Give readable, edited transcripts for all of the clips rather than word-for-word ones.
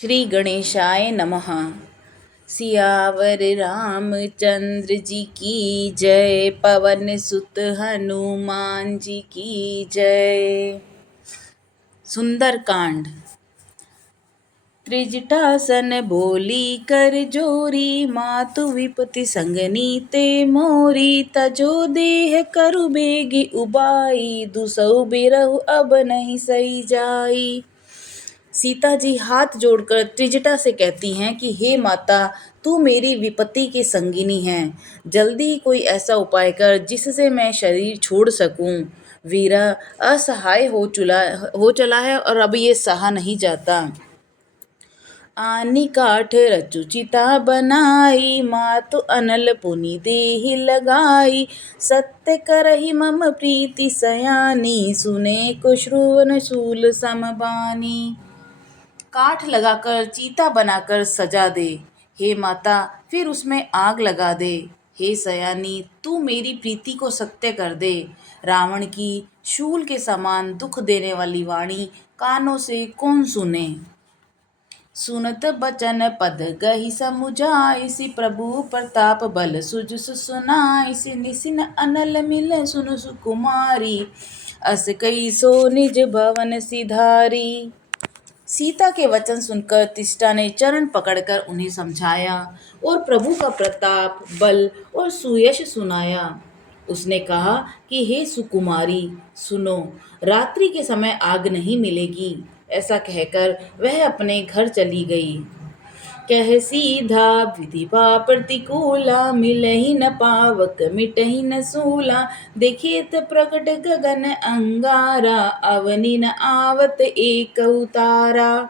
श्री गणेशाय नमः। सियावर रामचंद्र जी की जय, पवन सुत हनुमान जी की जय। सुंदर कांड। त्रिजटासन बोली कर जोरी, मातु विपति संगनी ते मोरी। तजो देह करु बेगी उबाई, दुसौ बिरहु अब नहीं सही जाई। सीता जी हाथ जोड़कर त्रिजटा से कहती हैं कि हे माता, तू मेरी विपत्ति की संगिनी है। जल्दी कोई ऐसा उपाय कर जिससे मैं शरीर छोड़ सकूं। वीरा असहाय हो चला है और अब ये सहा नहीं जाता। आनी काठ रचु चिता बनाई, मातु अनल पुनि देहि लगाई। सत्य करहि मम प्रीति सयानी, सुने को श्रुवन शूल समबानी। काठ लगाकर चीता बनाकर सजा दे हे माता, फिर उसमें आग लगा दे। हे सयानी, तू मेरी प्रीति को सत्य कर दे। रावण की शूल के समान दुख देने वाली वाणी कानों से कौन सुने। सुनत बचन पद गहि समुझाइसि, प्रभु प्रताप बल सुजसु सुनाइसि। निसिन अनल मिल सुनु सुकुमारी, अस कई सो निज भवन सिधारी। सीता के वचन सुनकर तिष्ठा ने चरण पकड़कर उन्हें समझाया और प्रभु का प्रताप, बल और सुयश सुनाया। उसने कहा कि हे सुकुमारी, सुनो, रात्रि के समय आग नहीं मिलेगी। ऐसा कहकर वह अपने घर चली गई। कह सीधा विधि प्रतिकूला, मिलहि न पावक मिटहि न सूला। देखित प्रकट गगन अंगारा, अवनि न आवत एक उतारा।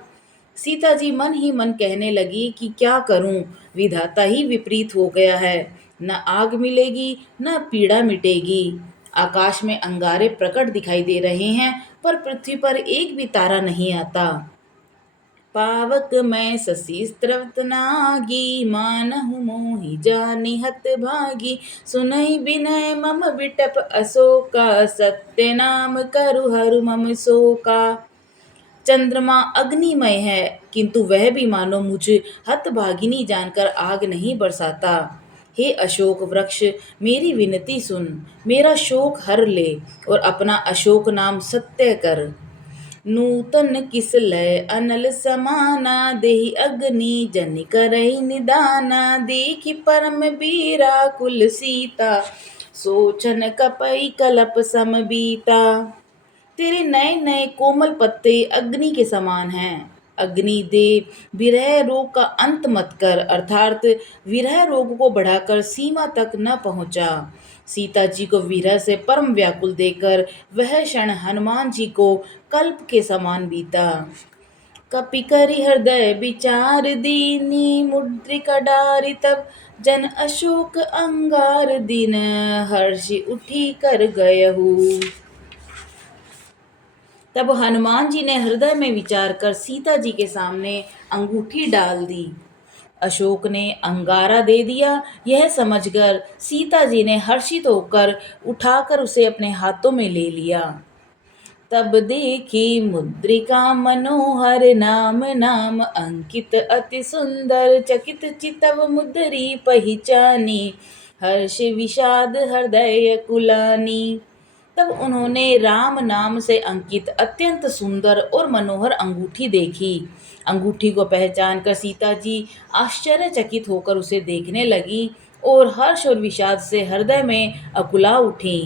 सीता जी मन ही मन कहने लगी कि क्या करूं, विधाता ही विपरीत हो गया है। न आग मिलेगी न पीड़ा मिटेगी। आकाश में अंगारे प्रकट दिखाई दे रहे हैं, पर पृथ्वी पर एक भी तारा नहीं आता। पावक मैं शशि स्त्रवत नागी, मानहु मोहि जानि हत भागी। सुनहि बिनय मम बिटप अशोका, सत्य नाम करु हरु मम शोका। चंद्रमा अग्निमय है, किंतु वह भी मानो मुझे हतभागिनी जानकर आग नहीं बरसाता। हे अशोक वृक्ष, मेरी विनती सुन, मेरा शोक हर ले और अपना अशोक नाम सत्य कर। नूतन किस लय अनल समाना, देहि अग्नि जनि करहि निदाना। देखि परम बीरा कुल सीता, सोचन कपई कलप सम बीता। तेरे नए नए कोमल पत्ते अग्नि के समान हैं। अग्नि दे, विरह रोग का अंत मत कर, अर्थात विरह रोग को बढ़ाकर सीमा तक न पहुंचा। सीता जी को विरह से परम व्याकुल देकर वह क्षण हनुमान जी को कल्प के समान बीता। कपि करि हृदय विचार दीनी, मुद्रिका डारि तब जन अशोक अंगार दीन। हर्षि उठी कर गयहु। तब हनुमान जी ने हृदय में विचार कर सीता जी के सामने अंगूठी डाल दी। अशोक ने अंगारा दे दिया। यह समझकर सीता जी ने हर्षित होकर उठाकर उसे अपने हाथों में ले लिया। तब देखी मुद्रिका मनोहर, नाम नाम अंकित अति सुंदर। चकित चितव मुद्री पहिचानी, हर्ष विषाद हृदय कुलानी। तब उन्होंने राम नाम से अंकित अत्यंत सुंदर और मनोहर अंगूठी देखी। अंगूठी को पहचान कर सीता जी आश्चर्यचकित होकर उसे देखने लगी और हर्ष और विषाद से हृदय में अकुला उठी।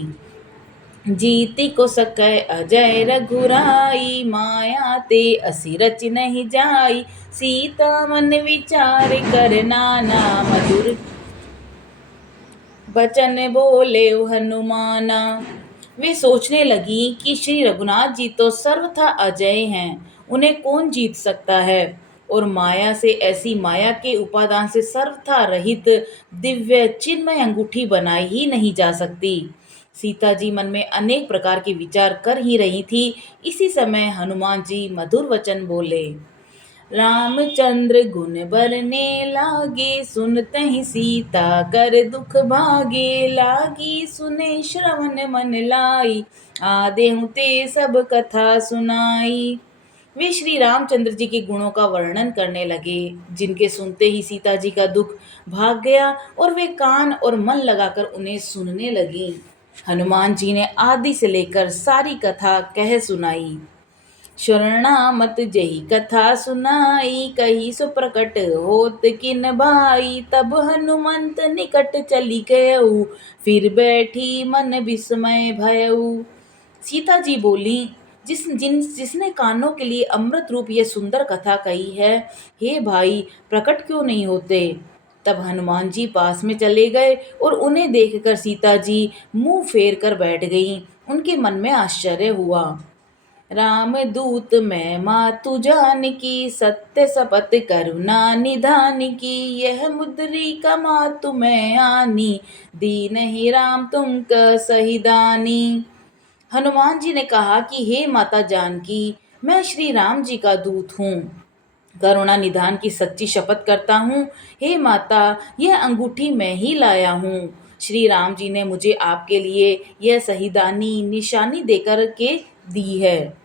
जीति को सकै अजय रघुराई, माया ते असी रच नहीं जाई। सीता मन विचार कर नाना, मधुर बचन बोले हनुमाना। वे सोचने लगी कि श्री रघुनाथ जी तो सर्वथा अजय हैं, उन्हें कौन जीत सकता है। और माया से, ऐसी माया के उपादान से सर्वथा रहित दिव्य चिन्मय अंगूठी बनाई ही नहीं जा सकती। सीता जी मन में अनेक प्रकार के विचार कर ही रही थी। इसी समय हनुमान जी मधुर वचन बोले। रामचंद्र गुण बरने लागे, सुनते सीता कर दुख भागे। लागी सुने श्रवण मन लाई, आदेहु ते सब कथा सुनाई। वे श्री रामचंद्र जी के गुणों का वर्णन करने लगे, जिनके सुनते ही सीता जी का दुख भाग गया और वे कान और मन लगाकर उन्हें सुनने लगी। हनुमान जी ने आदि से लेकर सारी कथा कह सुनाई। शरणामत जही कथा सुनाई, कही सो प्रकट होत किन भाई। तब हनुमंत निकट चली गयऊ, फिर बैठी मन विस्मय भयऊ। सीता जी बोली, जिसने कानों के लिए अमृत रूप यह सुंदर कथा कही है, हे भाई प्रकट क्यों नहीं होते। तब हनुमान जी पास में चले गए और उन्हें देखकर सीता जी मुंह फेर कर बैठ गईं। उनके मन में आश्चर्य हुआ। राम दूत मैं मातु जानकी, सत्य शपथ करुणा निधान की। यह मुद्रिका मातु मैं आनी, दीन ही राम तुम क सही दानी। हनुमान जी ने कहा कि हे माता जानकी, मैं श्री राम जी का दूत हूँ, करुणा निधान की सच्ची शपथ करता हूँ। हे माता, यह अंगूठी मैं ही लाया हूँ। श्री राम जी ने मुझे आपके लिए यह सहीदानी निशानी देकर के दी है।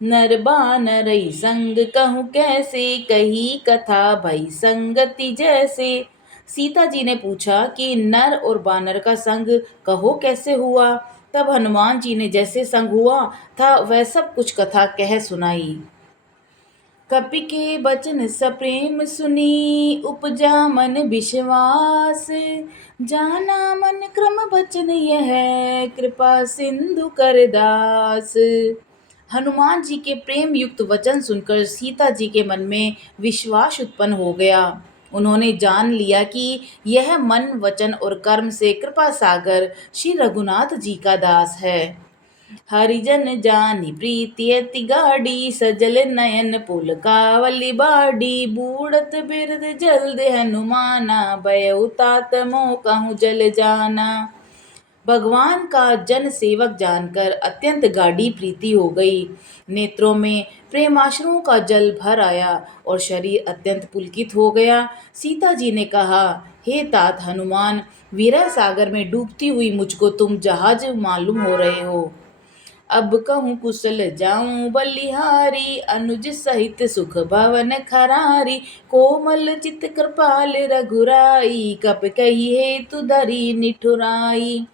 नर बानरई संग कहूँ कैसे, कही कथा भई संगति जैसे। सीता जी ने पूछा कि नर और बानर का संग कहो कैसे हुआ। तब हनुमान जी ने जैसे संग हुआ था वह सब कुछ कथा कह सुनाई। कपि के बचन सप्रेम सुनी, उपजा मन विश्वास। जाना मन क्रम बचन यह, कृपा सिंधु कर दास। हनुमान जी के प्रेम युक्त वचन सुनकर सीता जी के मन में विश्वास उत्पन्न हो गया। उन्होंने जान लिया कि यह मन वचन और कर्म से कृपा सागर श्री रघुनाथ जी का दास है। हरिजन जानी प्रीति अति गाढ़ी, सजल नयन पुल कावली बाड़ी। बूढ़त बिरद जल्द हनुमाना, भयउ तात मोह कहूँ जल जाना। भगवान का जन सेवक जानकर अत्यंत गाढ़ी प्रीति हो गई। नेत्रों में प्रेमाश्रुओं का जल भर आया और शरीर अत्यंत पुलकित हो गया। सीता जी ने कहा, हे तात हनुमान, विरह सागर में डूबती हुई मुझको तुम जहाज मालूम हो रहे हो। अब कहूँ कुशल जाऊं बलिहारी, अनुज सहित सुख भवन खरारी। कोमल चित कृपाल रघुराई, कप कही हेतु धरी निठुराई।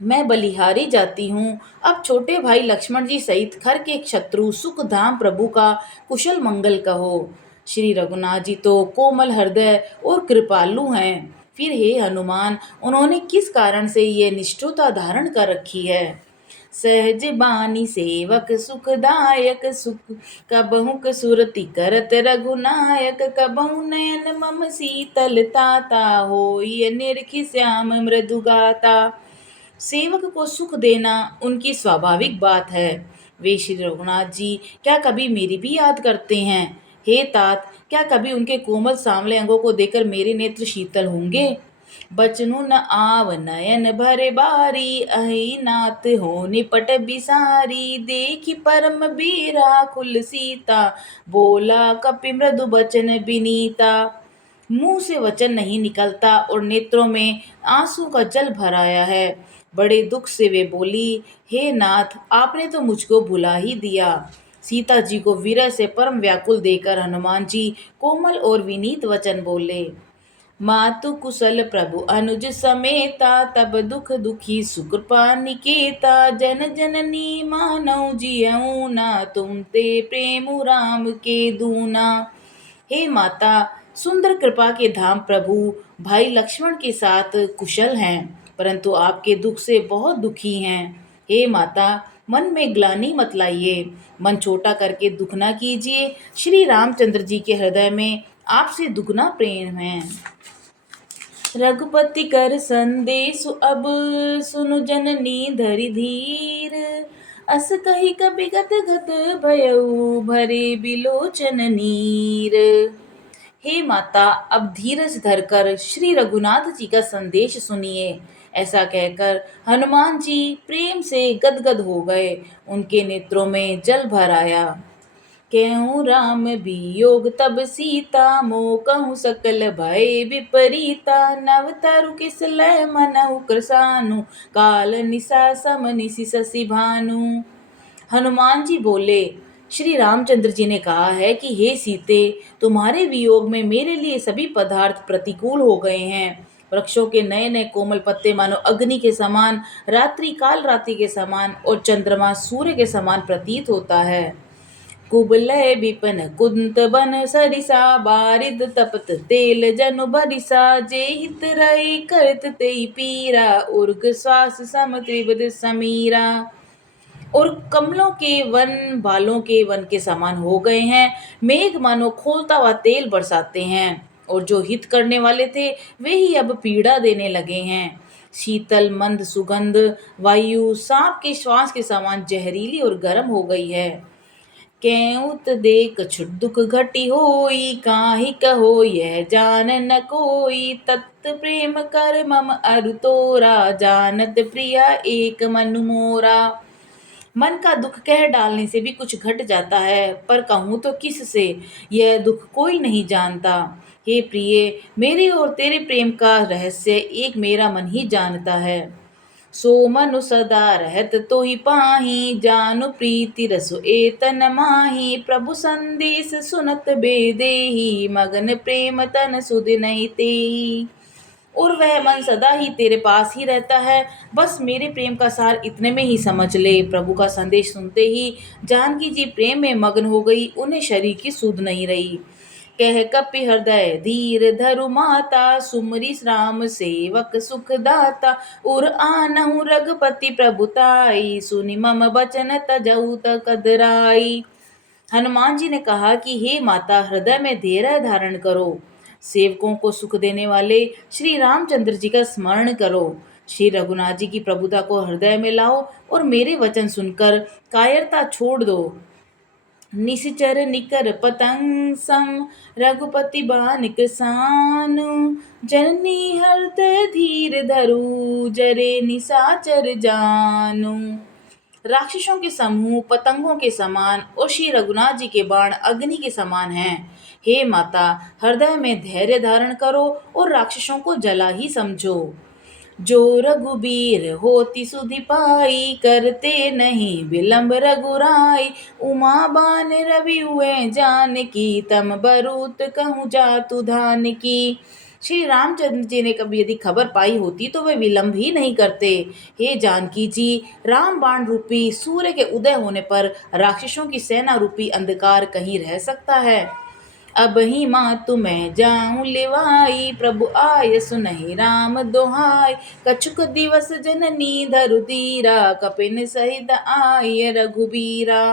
मैं बलिहारी जाती हूँ, अब छोटे भाई लक्ष्मण जी सहित खर के शत्रु सुख धाम प्रभु का कुशल मंगल कहो। श्री रघुनाथ जी तो कोमल हृदय और कृपालु हैं, फिर हे हनुमान, उन्होंने किस कारण से ये निष्ठुरता धारण कर रखी है। सहज बानी सेवक सुखदायक, सुख कबहुक सुरति करत रघुनायक। कबहु नयन मम शीतल ताता, होई निरखि श्याम मृदु गाता। सेवक को सुख देना उनकी स्वाभाविक बात है। वे श्री रघुनाथ जी क्या कभी मेरी भी याद करते हैं। हे तात, क्या कभी उनके कोमल सांवले अंगों को देखकर मेरे नेत्र शीतल होंगे। बचनु न आव नयन भरे बारी, अहि नाथ हो निपट बिसारी। देखी परम बीरा कुल सीता, बोला कपि मृदु बचन बिनीता। मुंह से वचन नहीं निकलता और नेत्रों में आंसू का जल भर आया है। बड़े दुख से वे बोली, हे नाथ, आपने तो मुझको भुला ही दिया। सीता जी को विरह से परम व्याकुल देकर हनुमान जी कोमल और विनीत वचन बोले। मातु कुशल प्रभु अनुज समेता, तब दुख दुखी सुकृपा निकेता। जन जननी मानौ जियऊ ना, तुम ते प्रेम राम के दूना। हे माता, सुंदर कृपा के धाम प्रभु भाई लक्ष्मण के साथ कुशल हैं, परंतु आपके दुख से बहुत दुखी हैं। हे माता, मन में ग्लानि मत लाइए, मन छोटा करके दुख ना कीजिए। श्री रामचंद्र जी के हृदय में आपसे दुगना प्रेम है। रघुपति कर संदेश अब, सुनु जननी धरि धीर। अस कही कपि गत गत भयउ, भरे बिलोचन नीर। हे माता, अब धीरज धरकर श्री रघुनाथ जी का संदेश सुनिए। ऐसा कहकर हनुमान जी प्रेम से गदगद हो गए, उनके नेत्रों में जल भर आया। कहूँ राम वियोग तब सीता, मोह कहूँ सकल भय विपरीता। नव तरु किस लय मनहु कृसानु, काल निशा सम निशि शशि भानु। हनुमान जी बोले, श्री रामचंद्र जी ने कहा है कि हे सीते, तुम्हारे वियोग में मेरे लिए सभी पदार्थ प्रतिकूल हो गए हैं। वृक्षों के नए नए कोमल पत्ते मानो अग्नि के समान, रात्रि काल रात्रि के समान और चंद्रमा सूर्य के समान प्रतीत होता है। कुबलय विपिन कुंत बन सरिसा, बारिद तपत तेल जनु बरिसा, जे हित रहे करत तेई पीरा, उर्ग श्वास सम त्रिबद समीरा। और कमलों के वन बालों के वन के समान हो गए हैं। मेघ मानो खोलता हुआ तेल बरसाते हैं, और जो हित करने वाले थे वे ही अब पीड़ा देने लगे हैं। शीतल मंद सुगंध वायु सांप के श्वास के समान जहरीली और गर्म हो गई है। केउत देख छुट दुख घटी होई, काहि कहो यह जान न कोई, तत् प्रेम कर मम अरु तोरा, जानत प्रिया एक मनु मोरा। मन का दुख कह डालने से भी कुछ घट जाता है, पर कहूँ तो किस से, यह दुख कोई नहीं जानता। हे प्रिय, मेरे और तेरे प्रेम का रहस्य एक मेरा मन ही जानता है। सो मनु सदा रहत तो ही पाही, जानु प्रीति रसु एतन माही, प्रभु संदेश सुनत बेदेही, मगन प्रेम तन सुध नहीं तेही। और वह मन सदा ही तेरे पास ही रहता है। बस मेरे प्रेम का सार इतने में ही समझ ले। प्रभु का संदेश सुनते ही जानकी जी प्रेम में मग्न हो गई, उन्हें शरीर की सुध नहीं रही। कह कपि हृदय धीर धरु माता, सुमरी राम सेवक सुख दाता, उर आनहु रघुपति प्रभुताई, सुनि मम बचन तजऊ कदराई। हनुमान जी ने कहा कि हे माता, हृदय में धैर्य धारण करो, सेवकों को सुख देने वाले श्री रामचंद्र जी का स्मरण करो, श्री रघुनाथ जी की प्रभुता को हृदय में लाओ और मेरे वचन सुनकर कायरता छोड़ दो। निश्चर निकर पतंग सम, रघुपति बानिक सानु, जननी हृदय धीर धरु, जरे निशाचर जानु। राक्षसों के समूह पतंगों के समान और श्री रघुनाथ जी के बाण अग्नि के समान हैं। हे माता, हृदय में धैर्य धारण करो और राक्षसों को जला ही समझो। जो रघुबीर होति सुधि पाई, करते नहीं विलंब रघुराई, उमा बान रवि हुए जानकी, तम बरूत कहूँ जातु धान की। श्री रामचंद्र जी ने कभी यदि खबर पाई होती तो वे विलंब ही नहीं करते। हे जानकी जी, राम बाण रूपी सूर्य के उदय होने पर राक्षसों की सेना रूपी अंधकार कहीं रह सकता है। अब ही माँ तुम्हें जाऊं लेवाई, प्रभु आय सुनहि राम दोहाई, कछुक दिवस जननी धरु धीरा, कपिन सहित आय रघुबीरा।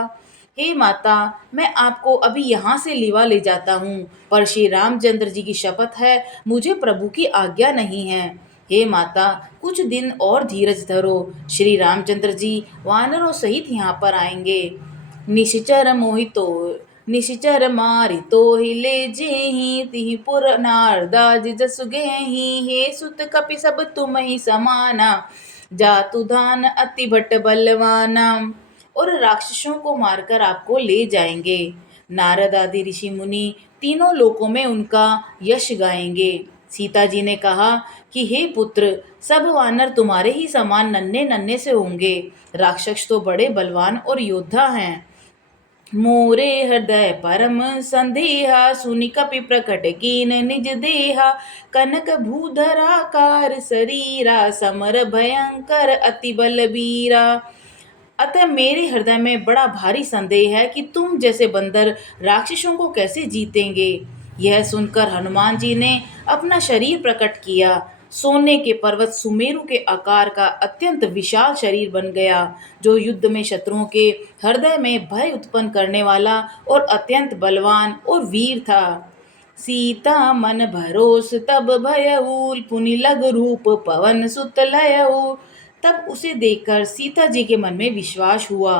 हे माता, मैं आपको अभी यहाँ से लिवा ले जाता हूँ, पर श्री रामचंद्र जी की शपथ है, मुझे प्रभु की आज्ञा नहीं है। हे माता, कुछ दिन और धीरज धरो, श्री रामचंद्र जी वानरों सहित यहाँ पर आएंगे। निश्चर मोहितो निश्चर मारि तोहि ले जेहि, तिहि पुर नारदाज जसु गेहि, हे सुत कपि सब तुम ही समाना, जातु धान अति भट बलवाना। और राक्षसों को मारकर आपको ले जाएंगे। नारद आदि ऋषि मुनि तीनों लोकों में उनका यश गाएंगे। सीता जी ने कहा कि हे पुत्र, सब वानर तुम्हारे ही समान नन्हे नन्हे से होंगे। राक्षस तो बड़े बलवान और योद्धा हैं। मोरे हृदय परम संदेहा, सुनि कपि प्रकट कीन निज देहा, कनक भूधराकार शरीरा, समर भयंकर अति बलबीरा। अतः मेरे हृदय में बड़ा भारी संदेह है कि तुम जैसे बंदर राक्षसों को कैसे जीतेंगे। यह सुनकर हनुमान जी ने अपना शरीर प्रकट किया। सोने के पर्वत सुमेरु के आकार का अत्यंत विशाल शरीर बन गया, जो युद्ध में शत्रुओं के हृदय में भय उत्पन्न करने वाला और अत्यंत बलवान और वीर था। सीता मन भरोस तब भयऊ, पुनि लग रूप पवन सुत लयऊ। तब उसे देखकर सीता जी के मन में विश्वास हुआ।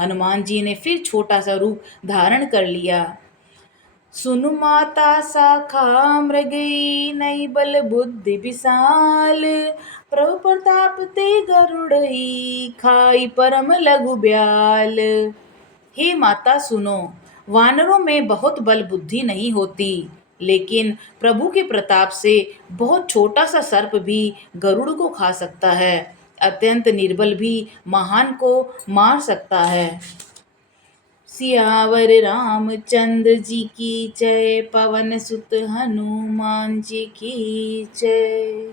हनुमान जी ने फिर छोटा सा रूप धारण कर लिया। सुनु माता शाखा मृगई, नई बल बुद्धि विशाल, प्रभु प्रताप ते गरुड़ई, खाई परम लघु ब्याल। हे माता सुनो, वानरों में बहुत बल बुद्धि नहीं होती, लेकिन प्रभु के प्रताप से बहुत छोटा सा सर्प भी गरुड़ को खा सकता है। अत्यंत निर्बल भी महान को मार सकता है। सियावर रामचंद्र जी की जय, पवन सुत हनुमान जी की जय।